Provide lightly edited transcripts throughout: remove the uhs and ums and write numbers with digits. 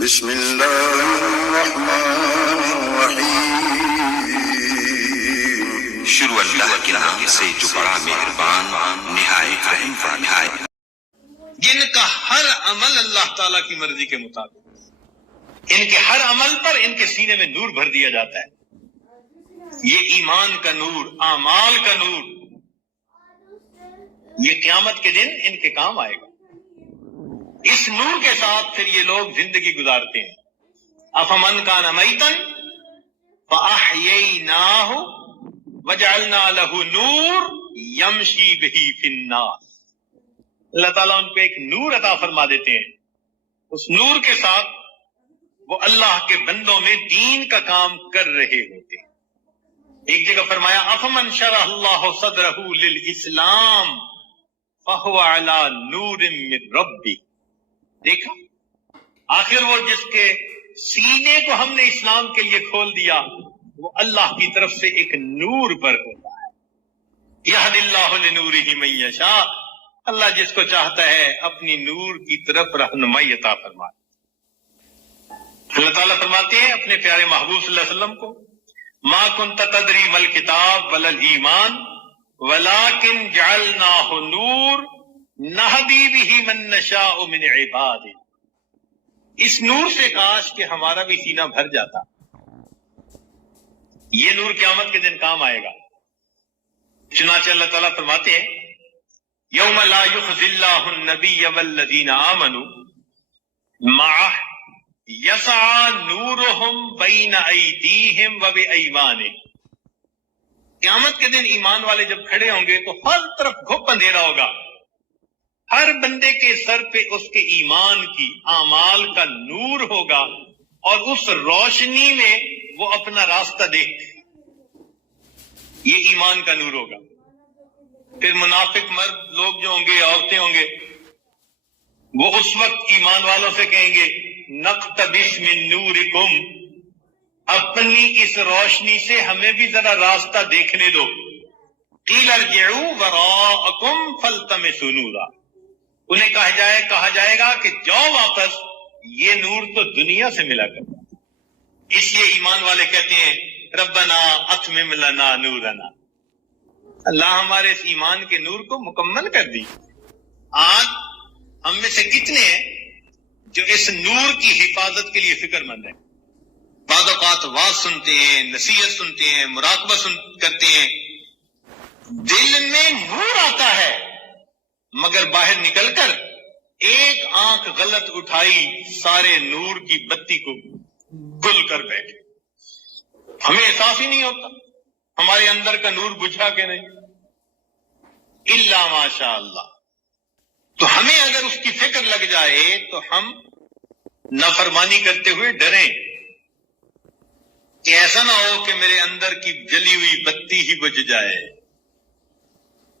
بسم اللہ الرحمن الرحیم۔ شروع اللہ کے نام سے جو بڑا مہربان نہایت رحم والا ہے۔ جن کا ہر عمل اللہ تعالیٰ کی مرضی کے مطابق، ان کے ہر عمل پر ان کے سینے میں نور بھر دیا جاتا ہے۔ یہ ایمان کا نور، اعمال کا نور، یہ قیامت کے دن ان کے کام آئے گا۔ اس نور کے ساتھ پھر یہ لوگ زندگی گزارتے ہیں۔ افمن کان میتا فاحییناہ وجعلنا لہ نور یمشی بہ فی الناس۔ اللہ تعالیٰ ان کو ایک نور عطا فرما دیتے ہیں، اس نور کے ساتھ وہ اللہ کے بندوں میں دین کا کام کر رہے ہوتے ہیں۔ ایک جگہ فرمایا افمن شرح اللہ صدرہ للاسلام فہو علی نور من ربی۔ دیکھا، آخر وہ جس کے سینے کو ہم نے اسلام کے لیے کھول دیا وہ اللہ کی طرف سے ایک نور پر ہوتا ہے۔ یہد اللہ لنورہ من یشاء، اللہ جس کو چاہتا ہے اپنی نور کی طرف رہنمائی عطا فرماتا ہے۔ اللہ تعالیٰ فرماتے ہیں اپنے پیارے محبوب صلی اللہ علیہ وسلم کو، ما کنت تدری مل کتاب ولا الایمان ولکن جعلناہ نور نہدی بہ من نشاء من عبادہ۔ اس نور سے کاش کہ ہمارا بھی سینہ بھر جاتا۔ یہ نور قیامت کے دن کام آئے گا۔ چنانچہ اللہ تعالیٰ فرماتے ہیں یوم لا یخزی اللہ النبی والذین آمنوا معہ یسعی نورہم بین ایدیہم وبایمانہم۔ قیامت کے دن ایمان والے جب کھڑے ہوں گے تو ہر طرف گھپ اندھیرا ہوگا، ہر بندے کے سر پہ اس کے ایمان کی، اعمال کا نور ہوگا اور اس روشنی میں وہ اپنا راستہ دیکھتے ہیں۔ یہ ایمان کا نور ہوگا۔ پھر منافق مرد لوگ جو ہوں گے، عورتیں ہوں گے، وہ اس وقت ایمان والوں سے کہیں گے نقتبس من نورکم، اپنی اس روشنی سے ہمیں بھی ذرا راستہ دیکھنے دو۔ قیل ارجعوا وراءکم فالتمسوا نورا، انہیں کہا جائے گا کہ جاؤ واپس، یہ نور تو دنیا سے ملا کرتا۔ اس لیے ایمان والے کہتے ہیں ربنا اتمم لنا نورنا، اللہ ہمارے اس ایمان کے نور کو مکمل کر دی۔ آج ہم میں سے کتنے ہیں جو اس نور کی حفاظت کے لیے فکر مند ہیں؟ بعض اوقات واز سنتے ہیں، نصیحت سنتے ہیں، مراقبہ کرتے ہیں، دل میں نور آتا ہے مگر باہر نکل کر ایک آنکھ غلط اٹھائی سارے نور کی بتی کو گل کر بیٹھے۔ ہمیں احساس ہی نہیں ہوتا ہمارے اندر کا نور بجھا کہ نہیں، الا ماشاء اللہ۔ تو ہمیں اگر اس کی فکر لگ جائے تو ہم نافرمانی کرتے ہوئے ڈریں کہ ایسا نہ ہو کہ میرے اندر کی جلی ہوئی بتی ہی بجھ جائے۔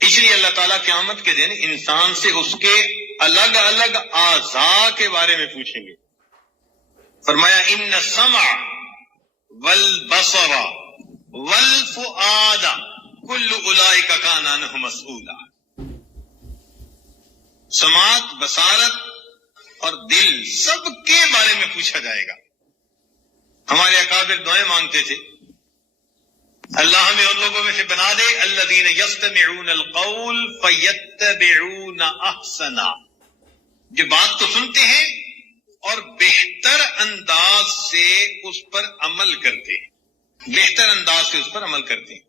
اس لیے اللہ تعالیٰ قیامت کے دن انسان سے اس کے الگ الگ اعضاء کے بارے میں پوچھیں گے۔ فرمایا ان السمع والبصر والفؤاد کل اولئک کان عنہ مسئولا۔ سماعت، بصارت اور دل سب کے بارے میں پوچھا جائے گا۔ ہمارے اکابر دعائیں مانگتے تھے اللہ ہمیں ان لوگوں میں سے بنا دے الذین یستمعون القول فیتبعون احسنا، جو بات کو سنتے ہیں اور بہتر انداز سے اس پر عمل کرتے ہیں، بہتر انداز سے اس پر عمل کرتے ہیں۔